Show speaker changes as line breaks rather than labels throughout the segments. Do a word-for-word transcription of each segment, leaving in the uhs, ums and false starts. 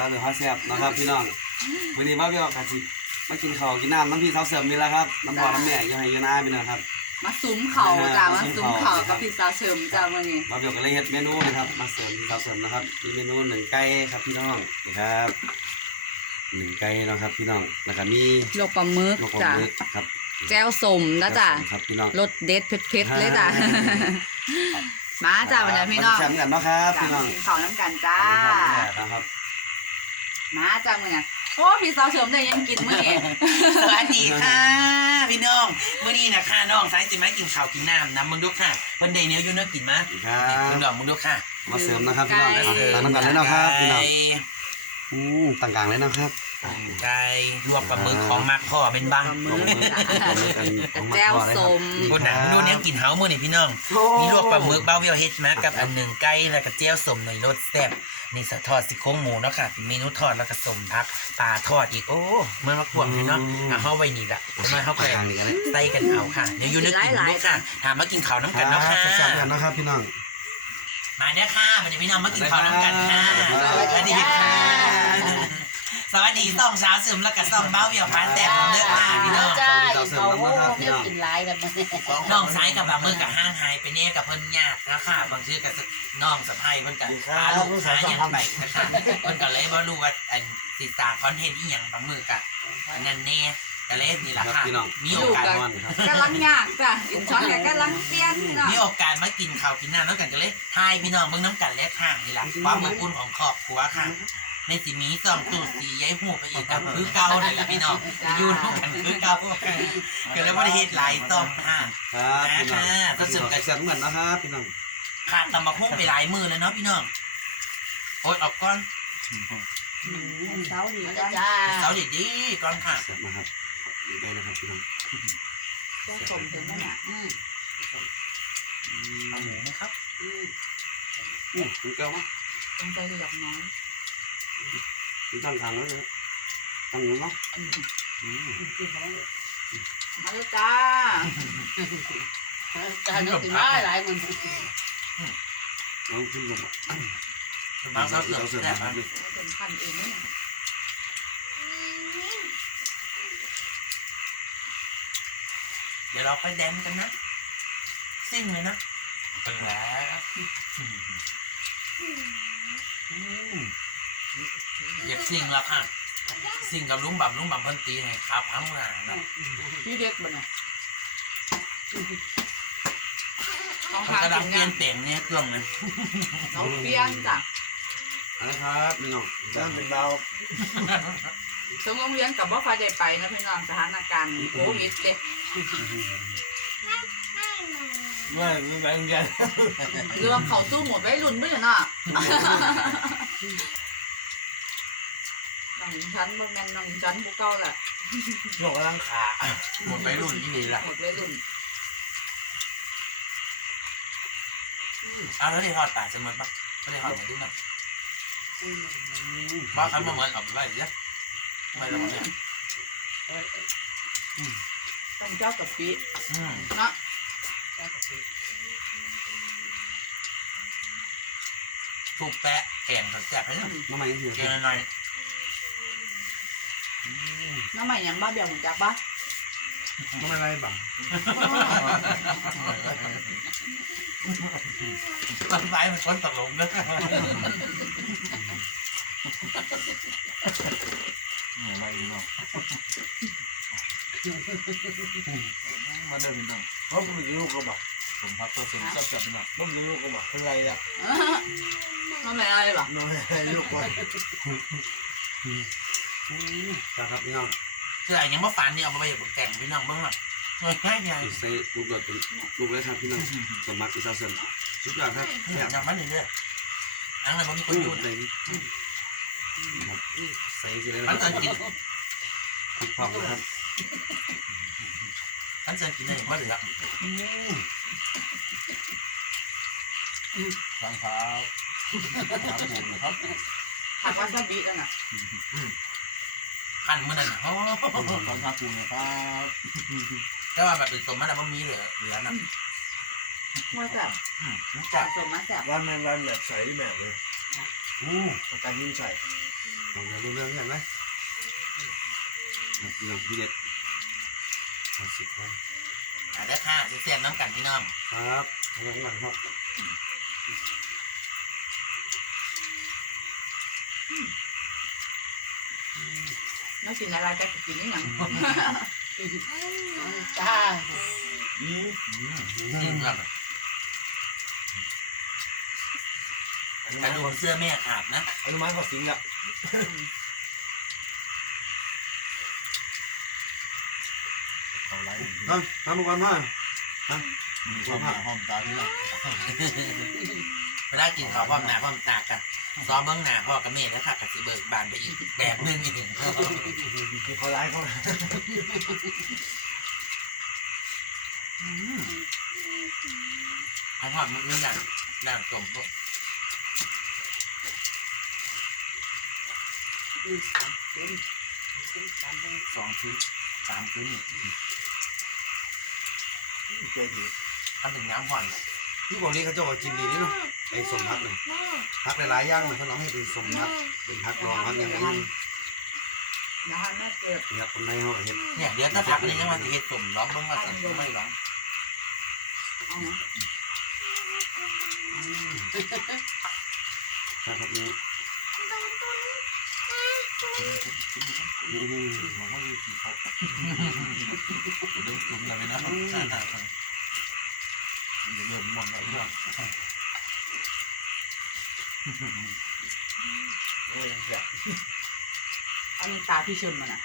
หรือข้าวแซ่บนะครับพี่น้องวันนี้ว่าพี่ออกกะทิมากินข้าวกินน้ำน้ำพี่สาวเสริมมีแล้วครับน้ำพ่อน้ำแม่ยังให้ยังน้าไปนะครับ
มาซุ้มเขาจ้ามาซุ้มเขากับพี่สาวเสริมจ้าวันนี้
ว่าพี่ออกก็เลยเฮ็ดเมนูนะครับมาเสริมพี่สาวเสริมนะครับมีเมนูหนึ่งไก่ครับพี่น้องนะครับหนึ่งไก่นะครับพี่น้องแล้วก็มี
ลวกปลาหมึกจ้า
ครับ
แจ่วสมนะจ้ารสเด็ดเผ็ดๆเลยจ้ามาจ้าวันนี้พี่น้อง
แซมกันนะครับพี่น้อง
เขาน้ำกันจ้ามาจ้าเมื่อนี้โอ้พี่สาวเสริมได้ยังกินเมื่อนี้
สวัสดีค่ะพี่น้องเมื่อนี้นะค่ะน้องสายจะมากินข้าวกินน้ำน้ำมึงดูค่ะวันเดย์เนี้ยยุ่งเนื้อกินมามึงดอกมึงดูค่ะ
มาเสริมนะครับพี่น้องต่างน้ำกันเลยนะครับพี่น้องอืมต่างกลางเลยนะครับ
ไก่ลวกปลาหมึกของมักพ่อเป็นบ้าง
แจ่วส้ม
คนหนังดูเนี้ยกินเฮาเมื่อนี่พี่น้องมีลวกปลาหมึกเบ้าเบี้ยวเฮ็ดมากับอันหนึ่งไก่แล้วก็แจ่วส้มในรสแซ่บนี่สะทอดซี่โครงหมูเนาะค่ะเป็นเมนูทอดแล้วก็ส้มพักปลาทอดอีกโอ้เมื่อมากวงเลยเนาะเฮาไว้นี่แหละทำไมเฮาไปใส่กันเอาค่ะเดี๋ยวอยู่นึกกินลูกค่ะถามมากินข้าวน้ำกันเนาะค่ะ
แซ่บกันนะครับพี่น้อง
มาเนี่ยค่ะวันนี้พี่น้องมากินข้าวน้ำกันค่ะสวัสดีค่ะสวัสดีส่องสาวซึมแล้วก็ส่องเบ้าเบี้ยวพาแซ่บเด้อค่ะพี่น้อง
ใช่เขาเที่ยวกินไลน์กันมา
น้องสายกับแบบมือกับห้างหายไปเนี่ยกับเพิ่นญาตินะค่ะบางชื่อกับน้องสะพ้ายเพิ่นกับพาลูกค้าอย่างไปนะคะเพิ่นก็เลยบ่รู้ว่าอันติดตามคอนเทนต์อีหยังบางมือกับนั่นแน่ก็เลยนี่แหละค่ะมีโอกาส
กำลังยากจ้ะกินช้อนกำลังเปลี่ยน
มีโอกาสมากินข้าวกินน้ำน้ำกันก็เลยทายพี่น้องเบิ่งน้ำกันและข้างนี่แหละความอบอุ่นของครอบครัวค่ะในสีมีสองตูดสีย้ายหูไปอีกกับคือเก่าเลยละพี่น้องยืนพวกกันคือเก่าก็เลยว่าได้เฮ็ดหลายต้มค่ะ
ครับพี่น้องก็เสริมกันเสริมเหมือนนะครับพี่น้อง
ขาดตำบักหุ่งไปหลายมือแล้วเนาะพี่น้องโอ๊ยออกก่อน
เสาดี
จ้า
เสาดีดีก่อนค่ะ
เสร็จนะครับได้นะครับพี่น้อง
ก็สมถึงนั่นแหละอืม
เอาหมูไหมครับ
อืมอืมคุณเกลียวมั้ย
ต้องใจเรียบน้อย
ตั้งทางแล้วเลยตั้งอยู่เนาะ
มาเลยจ้า
จ้าเนื้อกินได้หลายมัน
เอาขึ้นลงมา
บางเราเสือเสือแบบ
เป็นพันเอง
เดี๋ยวเราค่อยแดนกันนะซิ่งเลยนะเป็นแล้วอยากซิ่งแล้วค่ะซิ่งกับลุงบั่มลุงบั่มเพิ่นตีให้ครับทั้งหน้านะ
พี่เด็กบ้านน่ะ
กระดังเปลี่ยนเปลี่ยนเนี่ยเครื่องเลย
น้องเปลี่ยนจ้ะ
นะครับพี่น้องจ้างเป็นเรา
ถึงโรงเรียนกับว่าไฟได้ไปนะพี่น้องสถานการณ์โควิดเลย
ไม่ไม่แบ่งกัน
เรื่องเขาสู้หมดไว้รุ่นไม่เลยเนาะน้องชั้นบนแมนน้องชั้นพวกเก่าแหละ
หมดกำลังขาหมดไว้รุ่นที่นี่แหละ
หมดไว้รุ่น
อ้าวแล้วที่ทอดป่าจะเหมือนปะไม่ได้ทอดเหมือนที่นั่นเพราะคำมาเหมือนออกไปไว้เยอะไม่แล้วเนี่ย
ต้องเจ้ากับปีเนาะ
ทุบแปะแกงสันแสบให้เนี่ย
น้ำมันยังอยู่
แกงหน่อย
น้ำมันยังบ้าเบี้ยวเหมือนจักบ้า
น้ำมันอะไรบ้าง
ต้นไม้มันชนตกลงเนอะไม่ดีเนาะมาเดินพี่น้อง
เพราะผมมีลูกก็บอก
ผมพักตัวเต็มจับจับหนัก
ผมมีลูกก็บอกเป็นไรเนี่ย
น้ำมันอะไรบ้าง
น้ำมันลูกก่อนครับพี่น้อง
คืออะไรยังว่าฝันเนี่ยเอาไปแบบแกงพี่น้องบ้างหรอเลยง่ายใหญ่
ใส่ลูกโดดลูกเลยครับพี่น้องสมัครอีสานเสริมสุดยอดครับ
ยังไม่เรื่อยๆอันนั้นผมมีคนอยู่
ใส่ใส่สิเลย
อันนั้นกิน
พร้อมๆครับ
อันนั้นกินได้ยังไม่เหลือ
ฟังฟ้าฟังบุญนะครับ
หักวาซาบิแล้วนะ
ขั้นเมื่อนั้นโอ้
ฟังฟ้าปูนะครับ
แต่ว่าแบบเป็นสมมติว่ามีเหลือเหลือนะ
ว่าแซ่บ
จับ
สมมาแซ่บ
ร้านแมนร้านแบบใส่แบบเลยอู้การยิ่งใส่เราจะรู้เรื่องกันไหมเรื่องพี่เด็ดสิบวัน
อาจจะค่ะเสียบน้ำกันพี่น้อง
ครับทำงานครับ
น้องกินอะไรจะกินนี่หยัง
จ้า
อืมจริงครับกระดูกเสื้อแม่ขาดนะ
อนุมัติขอสิงอ่ะฮะทำก่อนมาฮะ
ความหอมตาที่เรา
เวลากินข้าวพร้อมหน้าพร้อมตากันซ้อมเบื้องหน้าพ่อกับแม่แล้วค่ะกับสิเบิกบานไปอีกแบบนึงอีก
เขาไล่เขา
เขาทอดมันนี่อย่างน่าจมพวก
มีสามเป็นเป็นสามเป็น
สองชิ้นสามชิ้นเจ๊ดี
ทำถึงน้ำผ่อน
ที่บอกนี้เขาจะบอกกินดีนี่เนาะไอ้สมพักเลยพักหลายๆอย่างเลยเขาลองให้เป็นสมพักเป็นพักรองพักอย่างนี้
นะฮะแม่เกิด
เนี่ยคนในเขาเห็น
เนี่ยเดี๋ยวถ้าผักอันนี้จะมาจะเห็ดสมร้องเบื้องว่าจะไม่ร้อง
เอาเนาะ
ครับนี่
มันก็มีกี่เขา
ดูดูกันไปนะ
มันจะเริ่มมองแล้วเรื่องเออแบบ
อันนี้ตาพี่เชิญมันอ่ะ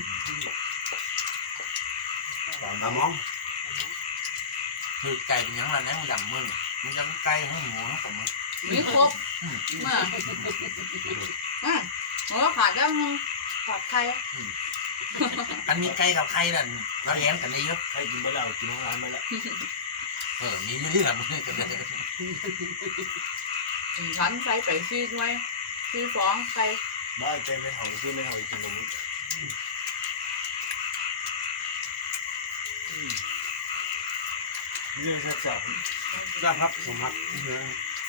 ตาม
ตามอง
คือไก่เป็นยังไงนะมันดำมึงมันจะไก่ให้หมูทั้งสองมึง
มีครบเมื่ออืมโอ้ขาดยังขาดใคร
กันมีไก่กับไข่นั่นเราแย้มกันได้เยอะ
ใครกินไปแล้วกินของร้านไปแล้ว
เออมีเรื่องมึงกันเลย
ถึงชั้นใส่ไปซีไว้ซีฟ้องใส่
บ้าใจไม่เท่าซื้อไม่เท่ากินนมเรื่องแซ่บ
กล้าพักสมพักเนื้อ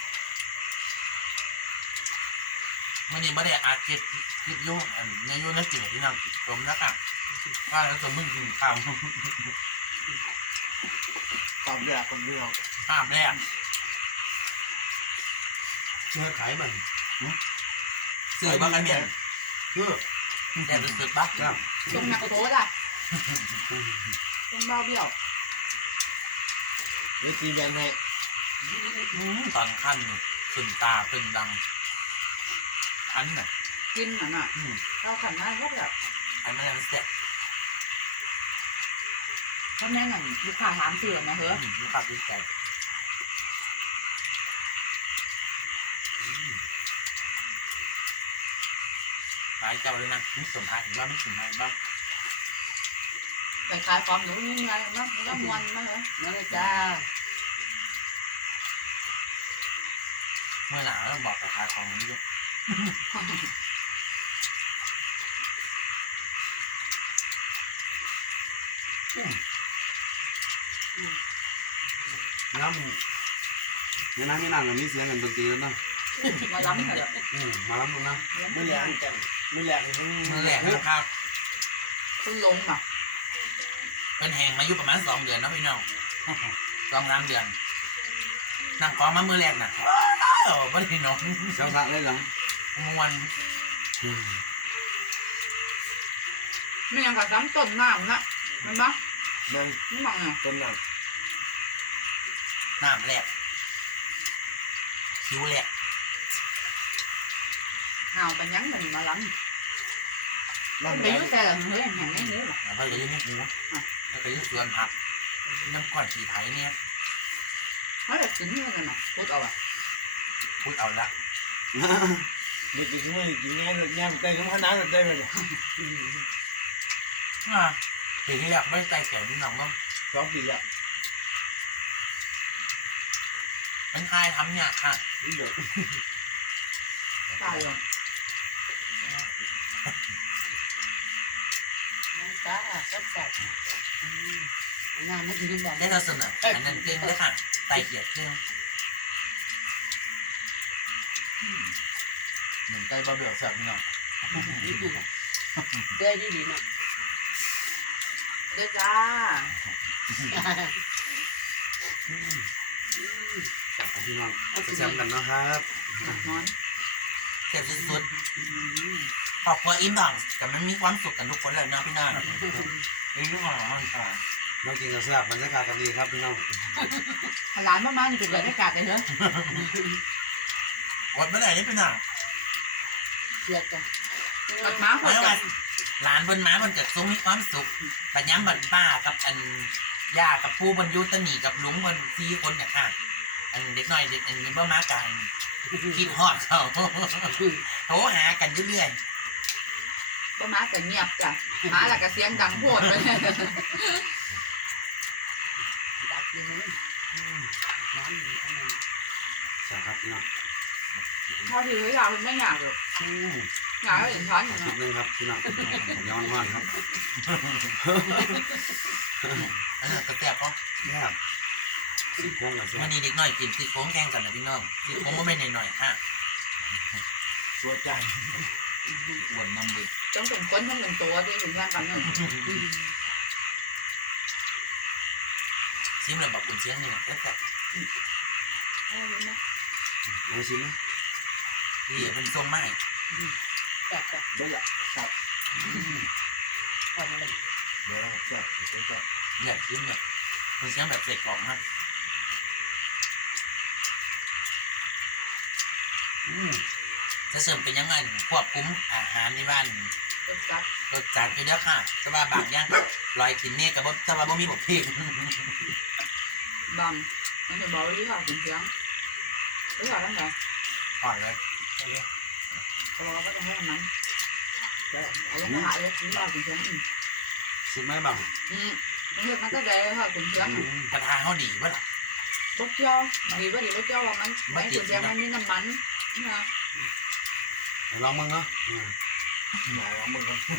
มันนี่ไม่ได้อาจคิดคิดยุ่งอันนี้ยุ่งนักกินที่นั่งจมนะครับว่าแล้วสมมึงกินข้าว
ๆความแรกคนเดียว
ภาพแรก
เนื้อขายมัน
สื่อบ้างกันเนี่ย
เนื้อ
แต่สุดๆปะ
จ้า
ตรงนักโทษอ่ะตรงเบาเบี้ยว
เดี๋ยวตีแบนให้
ตอนขั้นขึ้นตาขึ้นดังอันน่ะ
กินหน่อยน่ะเราขันได้ก็แบบ
อันนั้นมันเสร็จ
ถ้าแม่หน่อยลูกค้าถามเสือนะเฮ้ย
ลูกค้าดีใจหลายเจ้าเลยนะมีสมภารบ้างไม่สมภารบ้าง
ไปขายของอยู่นี่ไงมั้งแล้วมวนมั้งเหรอ
นั่นจ้า
เมื่อหนาวเราบอกราคาของมันด้วย
น้ำในน้ำไม่นานกับมีเสียงกันดนตรีแล้วนะ
มาล้ำเหรอ
อืมมาแล้วนะ
ไม่แรงกันไม่แรงมัน
มือแหลกนะครับ
คุณลงอ่ะ
เป็นแหงมาอยู่ประมาณสองเดือนนะพี่น้องสองสามเดือนนั่งกองมามือแรกน่ะโอ้ไม่ได้นอน
เจ้าสักเลยเหรอ
วัน
ไม่ยังกับซ้ำต้นน้ำนะมันปะ
นั่ง
ไม่มองไง
ต้นน้
น้ำแรกคิวแรก
หาวกันยังมันมาล้
ำ
ำ
น้ำ
ไป
แรง
ยุ่งแต่ละเฮ้ยแห่งไม่รู้
แล้วก็เลยไม่หูแล้วก็ยังสวนผักน้ำก้อนขี่ไถเนี่ย
เขาจะกินนี่กันหน่อยพูดเอาอ่ะ
พูดเอาละ
เด็กๆไม่กินง่ายเลยง่ายแต่ก็ขนาดนั้นได้เลย
ทีที่แรกไม่ใจแก่พี่น้องก็
สองปีละ
เป็นทายทำยากค่ะ
นี่เดี๋ยว
ตายหรอก
จ้าแซ่บแซ่บงานมันกินแบบ
ได้เราเสนออันนั้นเก่งเลยค่ะไตเกียดเครื่อง
หนึ่งใกล้บ้าเบี้ยวแซ่บพี่น้อง
อ
เด้อดีดีเนาะ
เด้อจ้า
จับพี่น้องแซมกันนะครับ
นอน
เจ็บสุดๆครอบครัวอิ่มท้องแต่มันมีความสุขกันทุกคนเลยเนาะพี่น้องนี่ทุกคนมันต่อ
น้องกินกับแซ่บบรรยากาศกันดีครับพี่น้อง
ร้านบ้านๆนี่เป็นบรรยากาศเลยเหรอ
อดเมื่อไหร่ได้พี่น้อง
เสียกัน
รถม้าค
ไม่
น
ว่า
จะ
หลานบนม้ามันเกิดทรงมีความสุขปัญญามบันป้ากับอันย่ากับผู้บรรยุตนีกับลุงบนซีคนเนี่ยค่ะอันเด็กน้อยเด็กอันนี้บ่มากันคิดฮอดเขาโทรหากันเรื่อย
บ้านม้าก็เงียบจ้ะม้าแล้วก็เสียงดังโพดไปเลย
ดักเลยน้ำอยู่ข้างใน
ใช่ครับพี่น้อง
พอถือเวลามันไม่อยากหรอกอยากให้เห็นช้อนอยู่
คลิ
เนาะ
ปนึงครับพี่น้องย้อนว่านครับ
ๆอันนั้นก็แซ่บเพราะ
แซ่บสิบโค้งกับแซ่
วั
บ
นนี้เด็กน้อยกินติโค้งแกงกันนะพี่น้องติโค้งก็ไม่หน่อยๆค่ะ
สวดใจ
อ้วนน้ำเลย
ต้องเป็นคนต้องเป็นตัวที่ถึงย่างกันเนี่ย
ซิมเลยบอกคุณเสียงนี่นะแซ่บ
เอาชิมไหม
ๆที่เป็นทรงไม้
จับจับ
เดี๋ยวละจับ
ก่อนเลย
เดี๋ยวจับจับจับ
เนี่ยซิมเนี่ยคุณเสียงแบบใส่กล่องฮะ
อืม
จะเสริมเป็นยังไงควบคุมอาหารในบ้าน
รสจัด
รสจัดอยู่แล้วค่ะแต่ว่าบางอย่างลอยกินเนี่ยกับว่าแต่ว่าบ่มีบกพริก
บางมันจะบอกว่าที่เขาถึงเสียงหรือว่าตั้งแต่
อ่อนเลย
เขาบอกว่าก็จะให้มันเอาลงมาหาเลยถึงเราถึงเสียงอืม
สุดไหมบัง
อืมมันเรียกมันก็ได้เขาถึงเสียง
กระทะเขาดีวะล่ะ
บกเจียวดีว่าดีบกเจียวว่ามันไม่ถึงเสียงมันมีน้ำมันนะ
ลองมึงเนาะ
หมอมึงกัน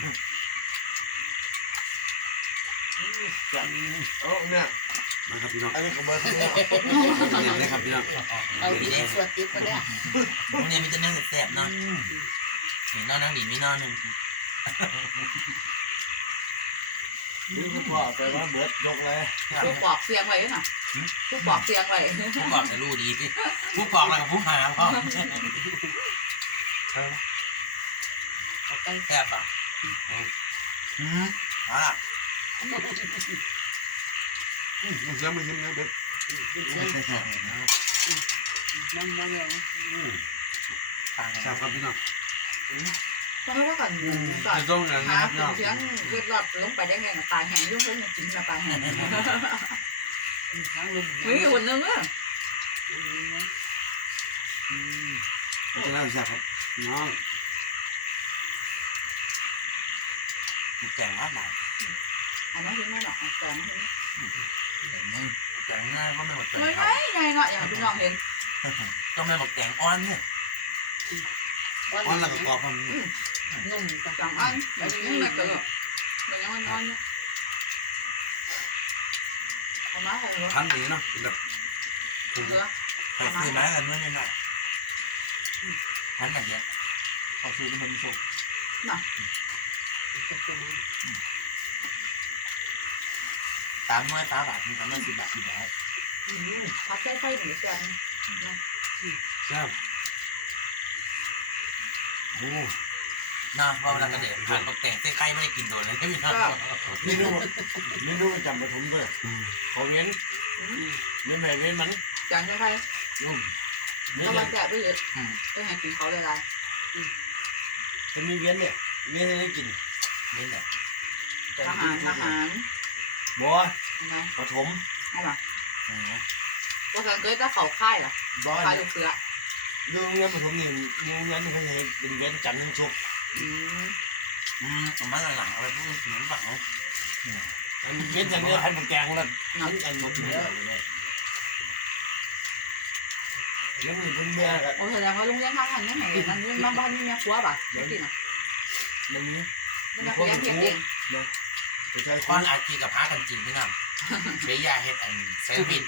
จับโอ้เนี่ย
นะครับพี่น้อง
อันนี้ก็เบอร์เนี่ย
เย็นเลยครับพี่น้อง
เอาดีสวดติ๊บมาเนี่ย
พวกนี้มีแต่เนื้อแซ่บๆเนาะมีนอนนั่งดีมีนอนหนึ่ง
นี่ก็พ่อไปว่าเบิร์ดยกเลย
ผู้ปอกเสียงไว้น่ะผู้ปอกเสียงไว้
ผู้บอกจะรู้ดีผู้บอกอะไรกับผู้หาพ่อ
เอาไป
แซ่บอ่ะอืมอ่ะ
อืมเสียงไม่ชิมนะเด็ด
นั่งมาเลย
อืม
ต่าง
แซ่บครับพี่น้อง
เพราะว่าก่อนก่อน
จะต้องอย่างนี้
หา
ครับพี่น้อง
เสียงเลือดรอดลงไปได้ไงตายแห้งยุ่งเพิ่งกินมาตายแห้ง
ทั้งลม
ไม่มีคนนึงอ่ะ
อืมจะได้แซ่บครับพี่น้อง
แกงว่าหนา
อันนั้นคือไม่หรอกแต่ไม่ใช่
แกงง่ายก็ไม่หมดแกง
ไม่ใช่ไงเนาะอย่างพี่น้องเห็น
ก็ไม่หมดแกงอ้อนเนี่ย
อ่อนแล้วก็กรอบครับ
นุ่มจัง
สองอันแบบนี้ไม่เกิดแบบยังนอนอยู่เอามาใส่หัว
พันนี้เนาะแบบ
เหลือ
ใส่ซื้อไม้กันด้วยหน่อยทันแบบเนี้ยพอซื้อเป็นคนส่ง
จะเป็น
ตามน้อยตาบาทมีตามน้อยสิบบาทสิบบาท
พัดใส่ไฟหรือแซ่บ
แซ่บโอ้
น้าพอเวลากระเด็นผ่านตกแต่งเต้ไข่ไม่ได้กินโดนเลยพี่น้อง
เมนูเมนูประจำปฐมด้วย
อืม
ขอเว้นเว้นไหนเว้นมัน
จานใส่ไฟ
นุ่มนี่
เอา
เล
มาย แซ่บไปเลยไปให้กินเขาเลยไร
จะมีเว้นเนี่ยเว้นให้กิน
นี่แหละ
อาหารอาหาร
บัว
ยังไง
ปฐม
เอาล่ะว่าการเกิดจะเขาค่ายล่ะ
บัว
ค่ายลูกเสือ
ดูโรงเรียนปฐมนี่โรงเรียนนี่เขาจะเป็นเว้นจันทร์ถึงศุกร์
อืม
อืมเอามาหลังๆเอาไปพูดถึงฝั่ง
อันเว้นอย่างเนี้ยใครมันแกงแล้วอันอันหมดเลยแล้วมือเป็นแม่กัน
โอ้แสดงว่าโรงเรียนทางหันยังไงนั่นเรื่องบ้านบ้านนี่แม่ครัวป่ะไม่กินอ่ะ
มันนี้
แม่ครัวยังเพียงเอง
ไปใช้
ก้อนอาจีกับพากันจริงพี่น้องเบียาเฮ็ดอันแซนด์วิช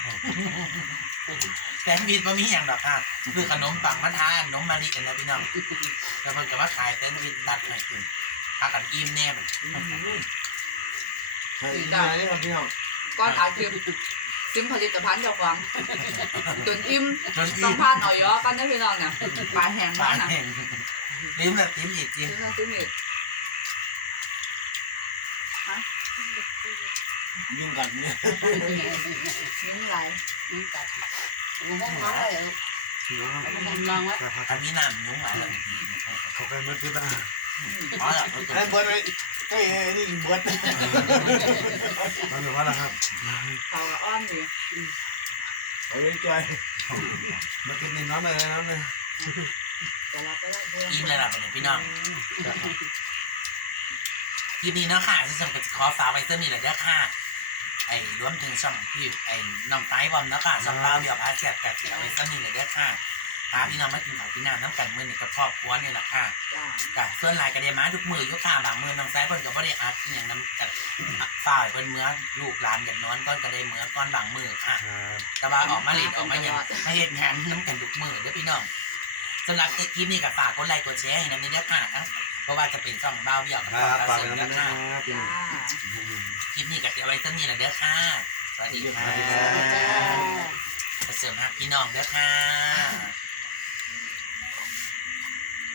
แซนด์วิชบ่มีอย่างดอกค่ะคือขนมปังมะทานขนมมะลิกันนะพี่น้องแล้วเพิ่นก็มาขายแซนด์วิชตัดให้กินพากันอิ่มแน่บัด
ใช่ได้ครับพี่น้อง
ก้อนอาคลิปซิมผลิตภัณฑ์เจ้าของจนอิ่ม
จน
ต้
อิ่
อง
ม
ผ่านออยกันได้พี่น้องเนี่ยปลาแห้ง
ปลา
มานะ
แห้งลิ้มแบบลิ้มอีกจริ
ซิ
ง
มนะซิมอีก
ยุ่งกันเนี่ย
ซิมไร
นี่กัดผมมองมาเลย
พี่น้อง
ผมลองว่า
ครับ
อันนี้น้ำยุ้งหลายเลย
เขาไปเมื่อกี้บ้าง
อ๋อเหรอ
ไอ้เบิร์ดไอ้ไอ้นี่เบิร์ด
มันแบบว่าอะไรครับ
เขาก็อ้อนอยู่
เอาไว้ใจ
มากินในน้ำเลยน้ำเลย
แต่เราก็ได้เพื่อน
อิ่มเลยล่ะเป็นพี่น้องคลิปนี้เนาะค่ะที่สมกับขอฝากไว้เส้นนี้แหละเด้อค่ะไอ้รวมถึงช่องพี่ไอ้น้องไต้บอมเนาะค่ะช่องเปล่าเดี๋ยวพาเสียบแกะเสียไว้เส้นนี้แหละเด้อค่ะพาพี่น้องมากินข้าวกินน้ำน้ำกันมื้อนี้กับครอบครัวนี่แหละค่ะ
จ้า
กะส่วนหลายก็ได้มาทุกมือยุคข่าบางมือน้องไซเพิ่นก็บ่ได้อัดอหย่างนำกับฝ่ายเพิ่นเมื่อลูกหลานอย่างนอนก้อนก็ได้เมื่อก้อนบางมือค่ะ
ครับ
แต่ว่าออกมาเล่นออกมาอย่างมาเฮ็ดงานน้ำกันทุกมือเด้อพี่น้องสำหรับคลิปนี้ก็ฝากกดไลค์กดแชร์ให้นำในเด้อค่ะทั้งเพราะว่าจะเป็นช่องบ้าวเบี้ยวกับ
ค
ช่อง
รับ
กระ
ฝาก
เสริ
กั
ม
น
เด้
นะ
อ
ค
ค่ะ
รับพี่น้อง
จ้า
คลิปนี้ก็เอาไว้เท่านี้แหละเด้อค่ะสวัสดีค่ะ
สวัสดีครับ
กระเสริมหักพี่น้องเด้อค่ะ